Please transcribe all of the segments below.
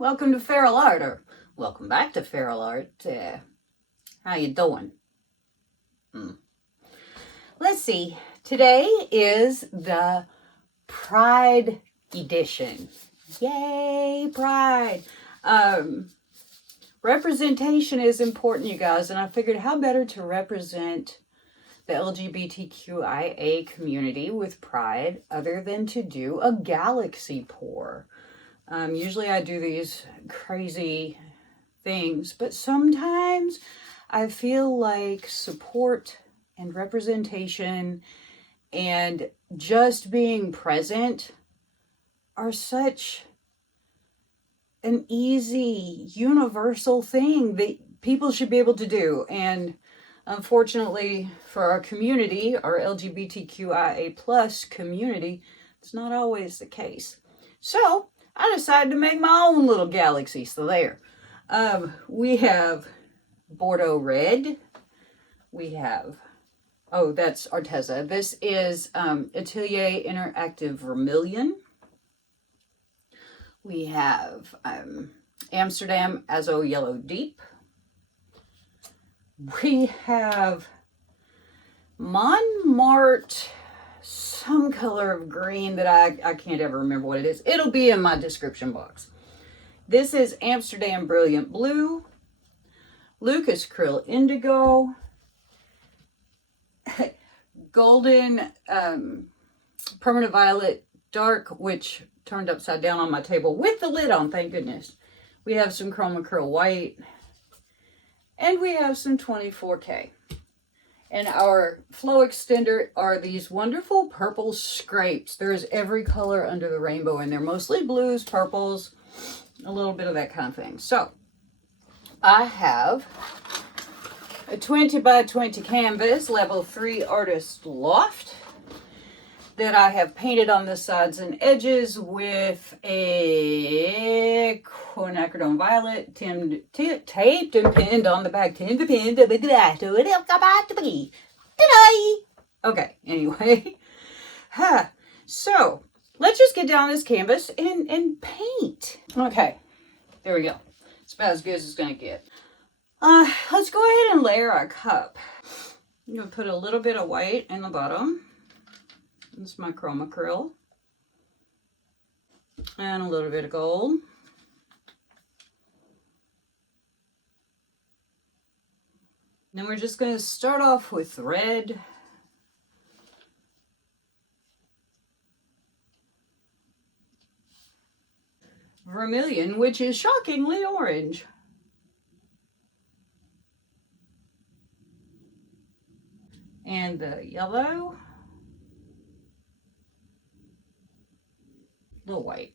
Welcome to feralart, or welcome back to feralart. How you doing? Let's see. Today is the Pride edition. Yay, Pride! Representation is important, you guys, and I figured how better to represent the LGBTQIA community with Pride other than to do a galaxy pour. Usually I do these crazy things, but sometimes I feel like support and representation and just being present are such an easy, universal thing that people should be able to do. And unfortunately for our community, our LGBTQIA plus community, it's not always the case. So I decided to make my own little galaxy. So there. We have Bordeaux Red. We have, oh, that's Arteza. This is Atelier Interactive Vermillion. We have Amsterdam Azo Yellow Deep. We have Marte, some color of green that I can't ever remember what it is. It'll be in my description box. This is Amsterdam Brilliant Blue. Lukas Cryl Indigo. Golden Permanent Violet Dark, which turned upside down on my table with the lid on, thank goodness. We have some Chroma Cryl White. And we have some 24K. And our flow extender are these wonderful purple scrapes. There's every color under the rainbow, and they're mostly blues, purples, a little bit of that kind of thing. So I have a 20 by 20 canvas, level 3 artist loft, that I have painted on the sides and edges with a quinacridone violet taped and pinned on the back. Okay, anyway. So, let's just get down this canvas and paint. Okay, there we go. It's about as good as it's going to get. Let's go ahead and layer our cup. I'm going to put a little bit of white in the bottom. This is my Chroma Cryl. And a little bit of gold. Then we're just going to start off with red. Vermillion, which is shockingly orange. And the yellow. The white.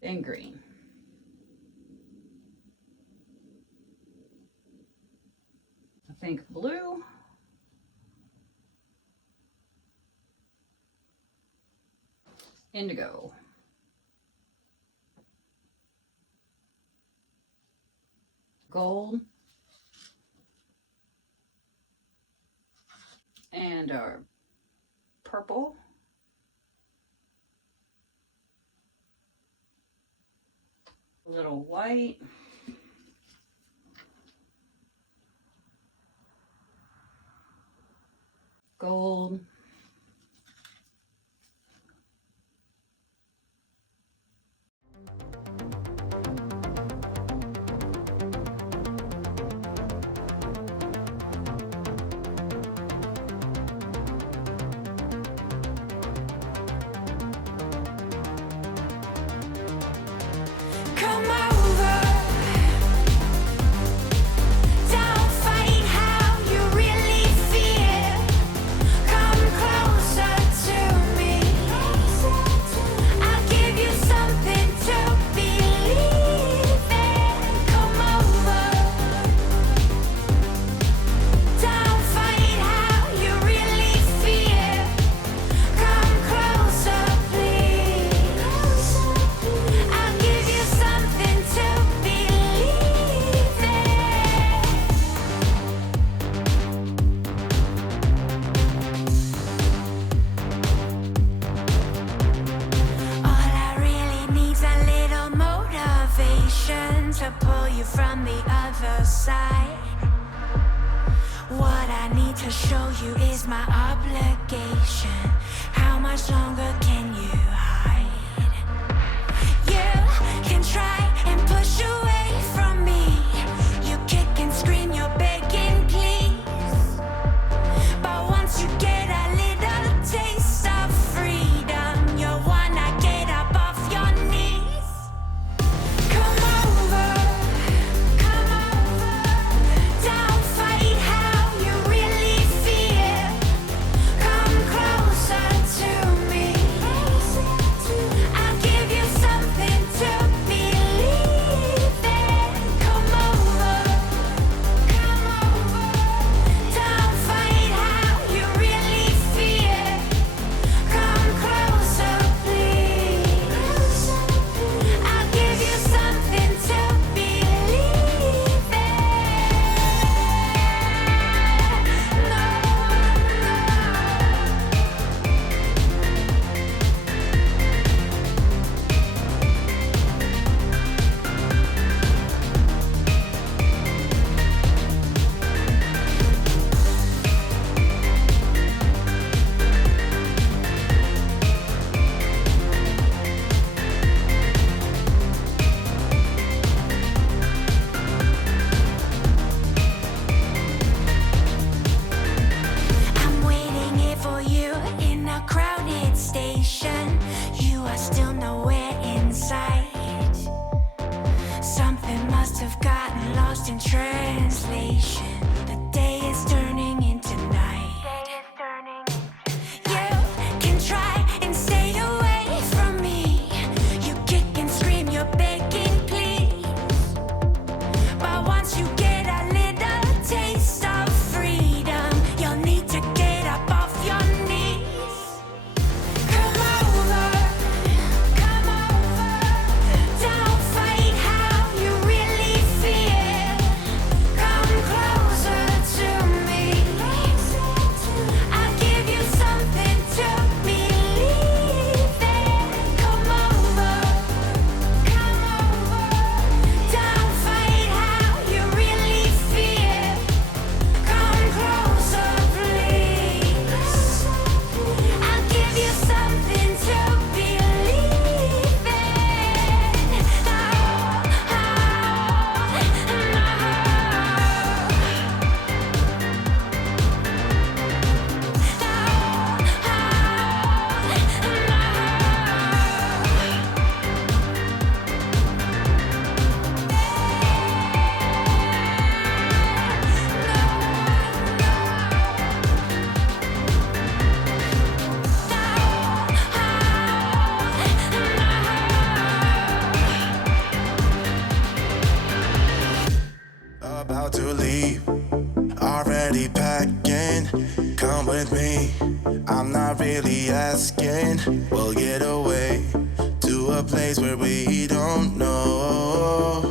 And green. I think blue. Indigo. Gold. And our purple. A little white. Gold. Don't fight how you really feel. Come to pull you from the other side. What I need to show you is my obligation. How much longer can you hide? You can try and push away from me. You kick and scream, you're begging, please. But once you get a little taste of freedom, you'll wanna get up off your knees. Come over, don't fight how you really feel. Come closer to me. I'll give you something to believe in. Come over, don't fight how you really feel. Come closer, please. I'll give you something to believe in. I'm waiting here for you in a crowded station. You are still nowhere in sight. Something must have gotten lost in translation. The day is turning into night. You can try and stay away from me. You kick and scream, you're begging, please. But once you get a little taste of freedom, you'll need to get up off your knees. Come over, don't fight how you really feel. Come closer to me. I'll give you something to believe in. Come over, don't fight how you really feel. Come closer, please. I'll give you something to believe in. About to leave, already packing. Come with me, I'm not really asking. We'll get away to a place where we don't know.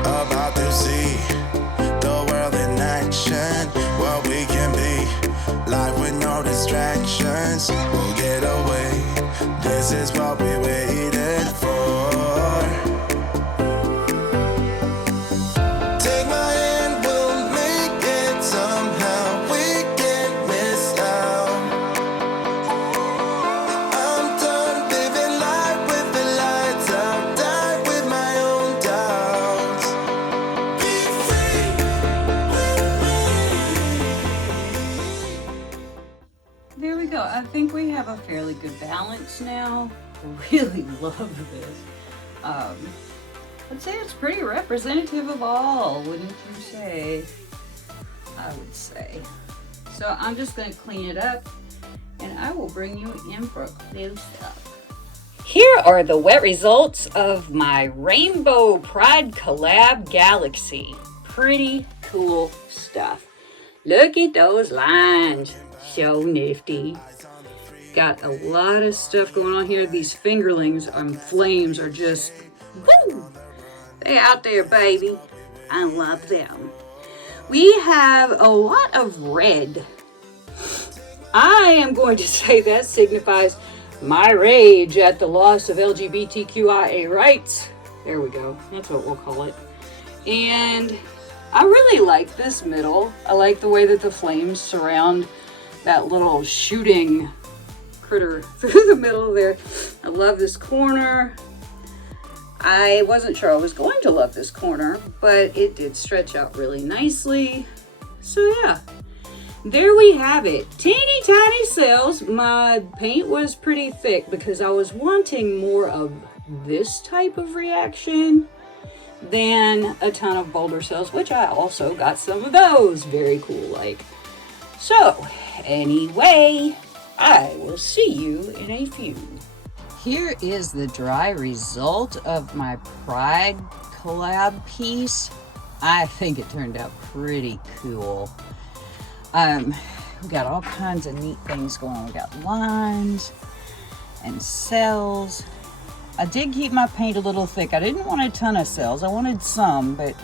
About to see the world in action, what we can be, life with no distractions. We'll get away, this is what we waited for. Take my hand, we'll make it somehow. We can't miss out. I'm done living life with the lights out. Die with my own doubts. Be free with me. There we go. I think we have a fairly good balance now. Really love this. I'd say it's pretty representative of all, wouldn't you say? I would say. So I'm just going to clean it up and I will bring you in for a close up. Here are the wet results of my Rainbow Pride Collab Galaxy. Pretty cool stuff. Look at those lines. So nifty. Got a lot of stuff going on here. These fingerlings on flames are just, woo! They out there, baby. I love them. We have a lot of red. I am going to say that signifies my rage at the loss of LGBTQIA rights. There we go. That's what we'll call it. And I really like this middle. I like the way that the flames surround that little shooting critter through the middle there. I love this corner. I wasn't sure I was going to love this corner, but it did stretch out really nicely. So yeah, there we have it. Teeny tiny cells. My paint was pretty thick because I was wanting more of this type of reaction than a ton of boulder cells, which I also got some of those. Very cool like. So anyway, I will see you in a few. Here is the dry result of my Pride collab piece. I think it turned out pretty cool. We got all kinds of neat things going on. We got lines and cells. I did keep my paint a little thick. I didn't want a ton of cells. I wanted some, but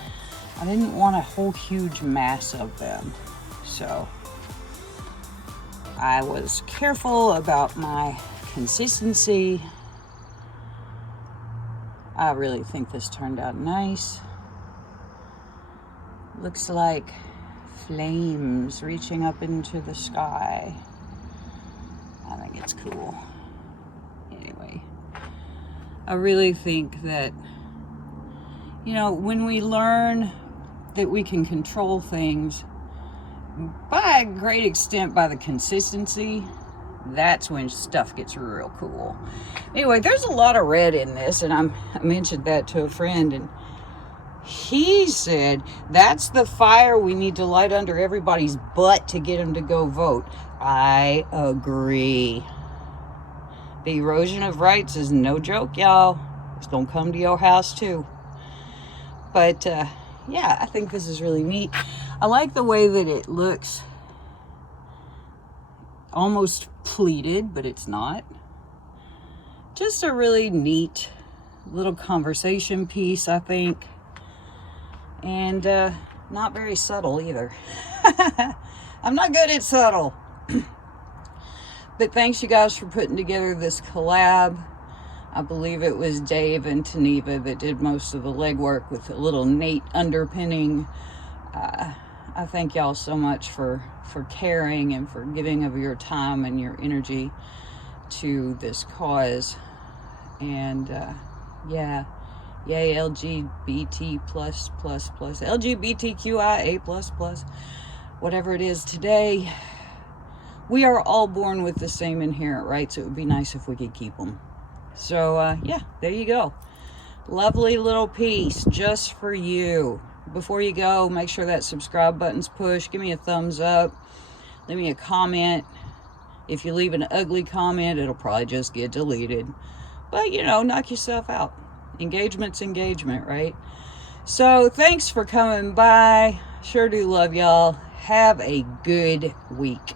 I didn't want a whole huge mass of them. So I was careful about my consistency. I really think this turned out nice. Looks like flames reaching up into the sky. I think it's cool. Anyway, I really think that, you know, when we learn that we can control things by a great extent by the consistency, that's when stuff gets real cool. Anyway, there's a lot of red in this, and I mentioned that to a friend, and he said that's the fire we need to light under everybody's butt to get them to go vote. I agree. The erosion of rights is no joke, y'all. It's gonna come to your house too. But yeah, I think this is really neat. I like the way that it looks. Almost pleated, but it's not. Just a really neat little conversation piece, I think. And not very subtle either. I'm not good at subtle. But thanks you guys for putting together this collab. I believe it was Dave and Taneva that did most of the legwork with a little Nate underpinning. I thank y'all so much for caring and for giving of your time and your energy to this cause. And yeah, yay LGBT plus LGBTQIA plus whatever it is today. We are all born with the same inherent rights. It would be nice if we could keep them. So yeah, there you go. Lovely little piece just for you. Before you go, make sure that subscribe button's pushed. Give me a thumbs up. Leave me a comment. If you leave an ugly comment, it'll probably just get deleted. But, you know, knock yourself out. Engagement's engagement, right? So, thanks for coming by. Sure do love y'all. Have a good week.